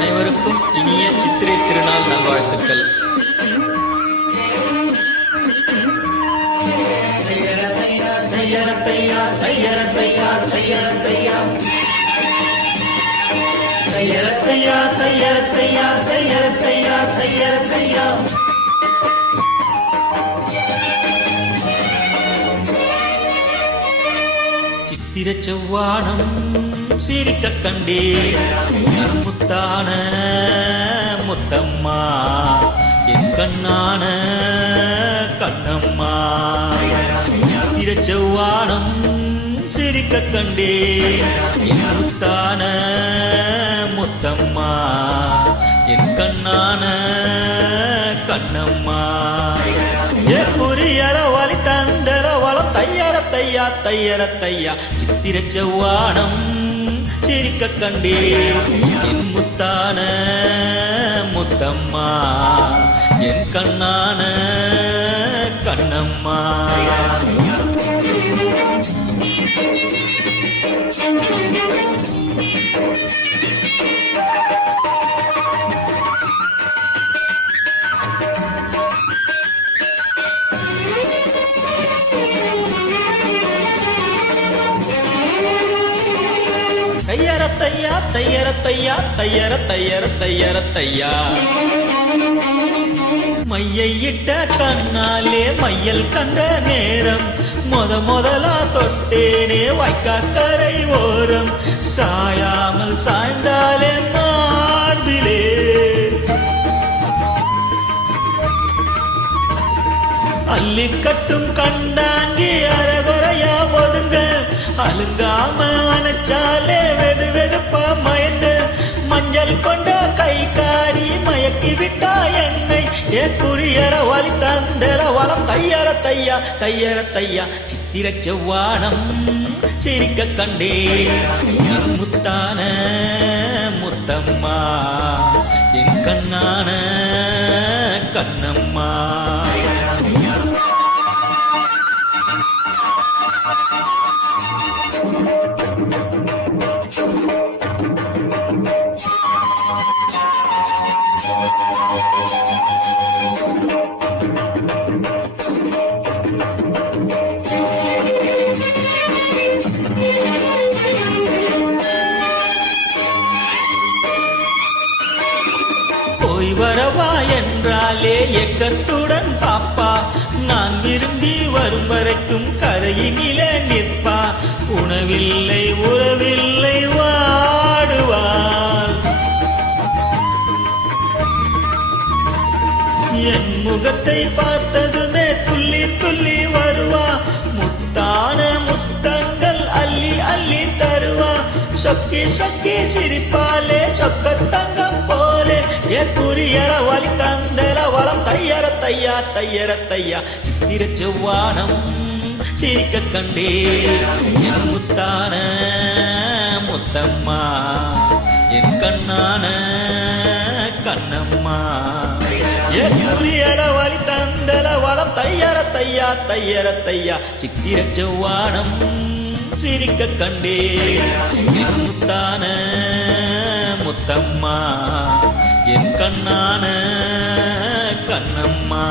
அனைவருக்கும் இனிய சித்திரை திருநாள் நல்வாழ்த்துக்கள். சித்திர செவ்வானம் சிரிக்க கண்டே முத்தான முத்தம்மா என் கண்ணான கண்ணம்மா. சித்திர செவ்வானம் சிரிக்க கண்டே என் முத்தான முத்தம்மா என் கண்ணான கண்ணம்மா. புரியல வலி தந்தல வளம் தையரத்தையா தையரத்தையா. சித்திர செவ்வானம் சிரிக்க கண்டே என் முத்தான முத்தம்மா என் கண்ணான கண்ணம்மா. தையரத்தையா தையரத்தையா தையர தையர தையர தையா. மையிட்ட கண்ணாலே மையல் கண்ட நேரம் முதலா தொட்டேனே வைக்காக்கரை ஓரம். சாயாமல் சாய்ந்தாலே மார்பிலே அள்ளி கட்டும் கண்டாங்கி அரகுறையா ஒதுங்க. அலுங்காம அணைச்சாலே வெது வெதுப்பா மயங்க. மஞ்சள் கொண்ட கை காரி மயக்கி விட்டா என்னை. ஏ குறியற வலி தந்தல வளம் தையர தையா தையர தையா. சித்திர செவ்வானம் சிரிக்க கண்டே என் முத்தான முத்தம்மா என் கண்ணான கண்ணம்மா. போய் வரவா என்றாலே ஏக்கத்துடன் பாப்பா. நான் விரும்பி வரும் வரைக்கும் கரையினிலே நிற்பா. உணவில்லை உறவில்லை வாடுவாள். என் முகத்தை பார்த்ததுமே துள்ளி துள்ளி வருவா. முத்தான முத்தங்கள் அள்ளி அள்ளி தருவா. சொக்கி சொக்கி சிரிப்பாலே சொக்க தங்கம் போலே. ஏ குறியற வலி தந்தல வளம் தையர தையா தையர தையா. சித்திர செவ்வானம் சிரிக்க கண்டே என் முத்தான முத்தம்மா என் கண்ணான கண்ணம்மா. ஏ குறியற வலி தந்தல வளம் தையர தையா தையர தையா. சித்திர செவ்வானம் சிரிக்க கண்டே என் முத்தான முத்தம்மா என் கண்ணான கண்ணம்மா.